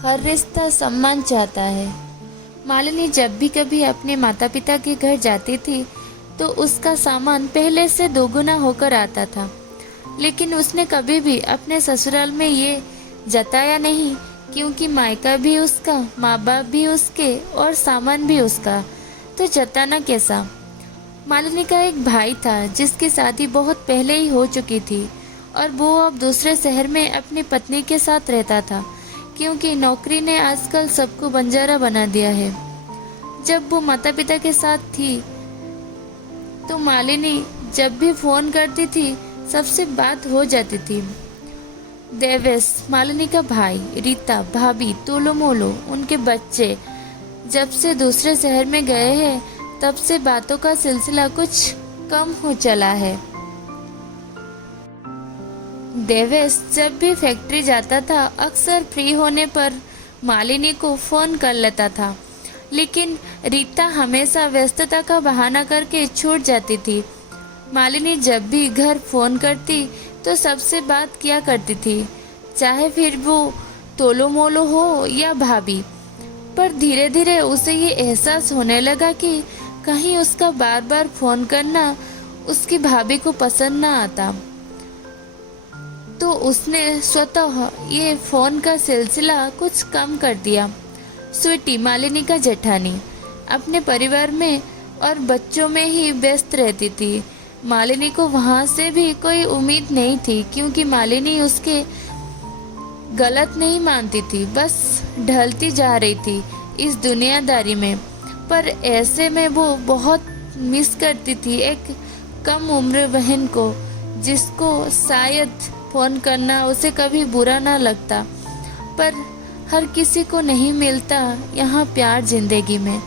हर रिश्ता सम्मान चाहता है। मालिनी जब भी कभी अपने माता पिता के घर जाती थी तो उसका सामान पहले से दोगुना होकर आता था, लेकिन उसने कभी भी अपने ससुराल में ये जताया नहीं, क्योंकि मायका भी उसका, माँ बाप भी उसके और सामान भी उसका, तो जताना कैसा। मालिनी का एक भाई था जिसकी शादी बहुत पहले ही हो चुकी थी और वो अब दूसरे शहर में अपनी पत्नी के साथ रहता था, क्योंकि नौकरी ने आजकल सबको बंजारा बना दिया है। जब वो माता पिता के साथ थी तो मालिनी जब भी फोन करती थी सबसे बात हो जाती थी। देवेश, मालिनी का भाई, रीता, भाभी, तोलो मोलो, उनके बच्चे जब से दूसरे शहर में गए हैं तब से बातों का सिलसिला कुछ कम हो चला है। देवेश जब भी फैक्ट्री जाता था अक्सर फ्री होने पर मालिनी को फोन कर लेता था, लेकिन रीता हमेशा व्यस्तता का बहाना करके छूट जाती थी। मालिनी जब भी घर फोन करती तो सबसे बात किया करती थी, चाहे फिर वो तोलो मोलो हो या भाभी। पर धीरे धीरे उसे ये एहसास होने लगा कि कहीं उसका बार बार फोन करना उसकी भाभी को पसंद ना आता, तो उसने स्वतः ये फोन का सिलसिला कुछ कम कर दिया। स्वीटी, मालिनी का जेठानी, अपने परिवार में और बच्चों में ही व्यस्त रहती थी। मालिनी को वहाँ से भी कोई उम्मीद नहीं थी, क्योंकि मालिनी उसके गलत नहीं मानती थी, बस ढलती जा रही थी इस दुनियादारी में। पर ऐसे में वो बहुत मिस करती थी एक कम उम्र बहन को, जिसको शायद फोन करना उसे कभी बुरा ना लगता। पर हर किसी को नहीं मिलता यहाँ प्यार जिंदगी में।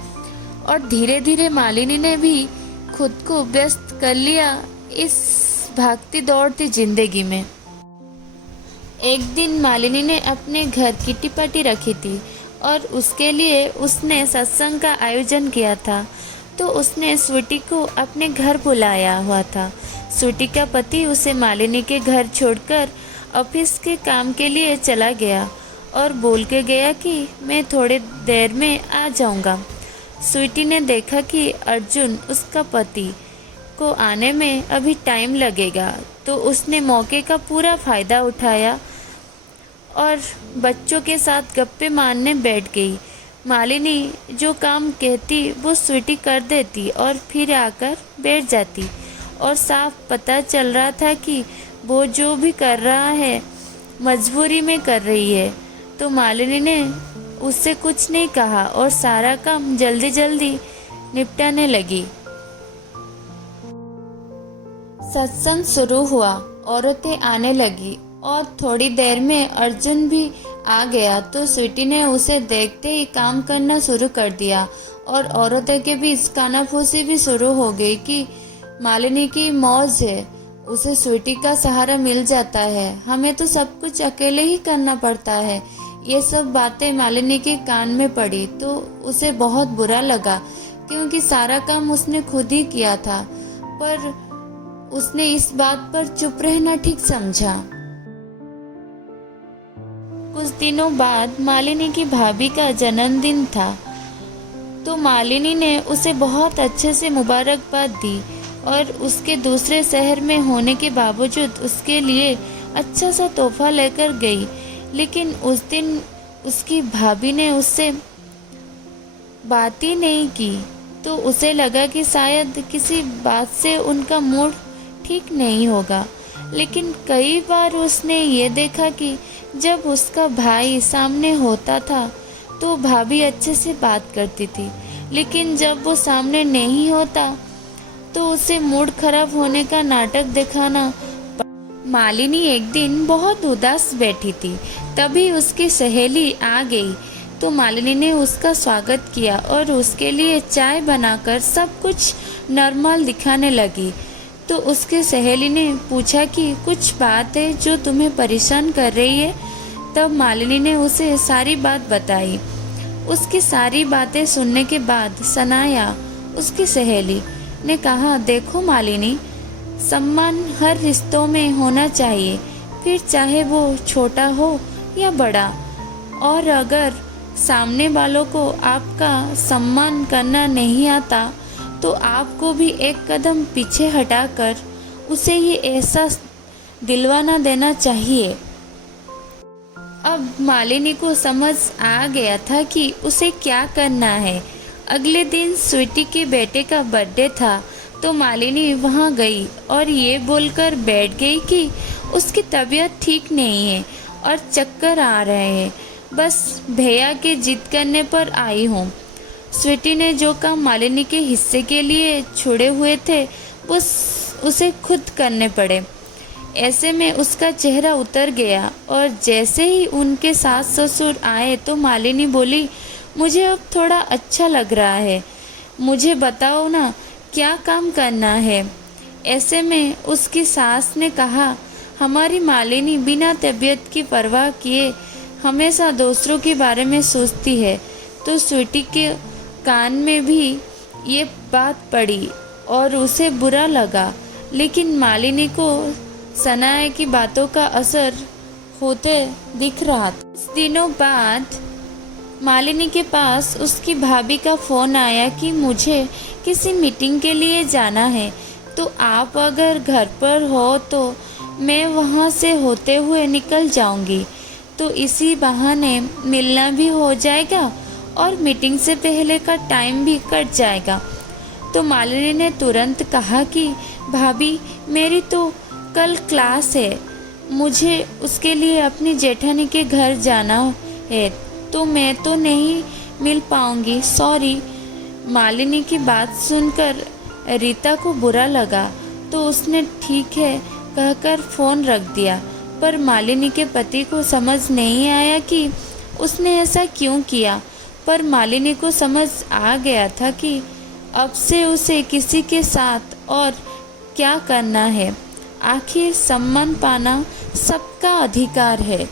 और धीरे धीरे मालिनी ने भी खुद को व्यस्त कर लिया इस भागती दौड़ती जिंदगी में। एक दिन मालिनी ने अपने घर किटी पार्टी रखी थी और उसके लिए उसने सत्संग का आयोजन किया था, तो उसने स्वीटी को अपने घर बुलाया हुआ था। स्वीटी का पति उसे मालिनी के घर छोड़कर ऑफिस के काम के लिए चला गया और बोल के गया कि मैं थोड़ी देर में आ जाऊंगा। स्वीटी ने देखा कि अर्जुन, उसका पति, को आने में अभी टाइम लगेगा, तो उसने मौके का पूरा फायदा उठाया और बच्चों के साथ गप्पे मारने बैठ गई। मालिनी जो काम कहती वो स्वीटी कर देती और फिर आकर बैठ जाती, और साफ पता चल रहा था कि वो जो भी कर रहा है मजबूरी में कर रही है। तो मालिनी ने उससे कुछ नहीं कहा और सारा काम जल्दी जल्दी निपटाने लगी। सत्संग शुरू हुआ, औरतें आने लगी और थोड़ी देर में अर्जुन भी आ गया, तो स्वीटी ने उसे देखते ही काम करना शुरू कर दिया और औरतों के बीच कानाफूसी भी शुरू हो गई कि मालिनी की मौज है, उसे स्वीटी का सहारा मिल जाता है, हमें तो सब कुछ अकेले ही करना पड़ता है। ये सब बातें मालिनी के कान में पड़ी तो उसे बहुत बुरा लगा, क्योंकि सारा काम उसने खुद ही किया था। पर उसने इस बात पर चुप रहना ठीक समझा। कुछ दिनों बाद मालिनी की भाभी का जन्मदिन था, तो मालिनी ने उसे बहुत अच्छे से मुबारकबाद दी और उसके दूसरे शहर में होने के बावजूद उसके लिए अच्छा सा तोहफा लेकर गई। लेकिन उस दिन उसकी भाभी ने उससे बात ही नहीं की, तो उसे लगा कि शायद किसी बात से उनका मूड ठीक नहीं होगा। लेकिन कई बार उसने ये देखा कि जब उसका भाई सामने होता था तो भाभी अच्छे से बात करती थी, लेकिन जब वो सामने नहीं होता तो उसे मूड खराब होने का नाटक दिखाना। मालिनी एक दिन बहुत उदास बैठी थी, तभी उसकी सहेली आ गई, तो मालिनी ने उसका स्वागत किया और उसके लिए चाय बनाकर सब कुछ नॉर्मल दिखाने लगी। तो उसकी सहेली ने पूछा कि कुछ बात है जो तुम्हें परेशान कर रही है। तब मालिनी ने उसे सारी बात बताई। उसकी सारी बातें सुनने के बाद सनाया, उसकी सहेली, ने कहा, देखो मालिनी, सम्मान हर रिश्तों में होना चाहिए, फिर चाहे वो छोटा हो या बड़ा, और अगर सामने वालों को आपका सम्मान करना नहीं आता तो आपको भी एक कदम पीछे हटाकर उसे ये एहसास दिलवाना देना चाहिए। अब मालिनी को समझ आ गया था कि उसे क्या करना है। अगले दिन स्वीटी के बेटे का बर्थडे था तो मालिनी वहाँ गई और ये बोलकर बैठ गई कि उसकी तबीयत ठीक नहीं है और चक्कर आ रहे हैं, बस भैया के जिद करने पर आई हूँ। स्वीटी ने जो काम मालिनी के हिस्से के लिए छोड़े हुए थे वो उसे खुद करने पड़े। ऐसे में उसका चेहरा उतर गया और जैसे ही उनके सास ससुर आए तो मालिनी बोली, मुझे अब थोड़ा अच्छा लग रहा है, मुझे बताओ ना क्या काम करना है। ऐसे में उसकी सास ने कहा, हमारी मालिनी बिना तबीयत की परवाह किए हमेशा दूसरों के बारे में सोचती है। तो स्वीटी के कान में भी ये बात पड़ी और उसे बुरा लगा, लेकिन मालिनी को सनाया की बातों का असर होते दिख रहा था। कुछ दिनों बाद मालिनी के पास उसकी भाभी का फ़ोन आया कि मुझे किसी मीटिंग के लिए जाना है, तो आप अगर घर पर हो तो मैं वहाँ से होते हुए निकल जाऊँगी, तो इसी बहाने मिलना भी हो जाएगा और मीटिंग से पहले का टाइम भी कट जाएगा। तो मालिनी ने तुरंत कहा कि भाभी मेरी तो कल क्लास है, मुझे उसके लिए अपनी जेठानी के घर जाना है, तो मैं तो नहीं मिल पाऊँगी, सॉरी। मालिनी की बात सुनकर रीता को बुरा लगा तो उसने ठीक है कहकर फ़ोन रख दिया। पर मालिनी के पति को समझ नहीं आया कि उसने ऐसा क्यों किया, पर मालिनी को समझ आ गया था कि अब से उसे किसी के साथ और क्या करना है। आखिर सम्मान पाना सबका अधिकार है।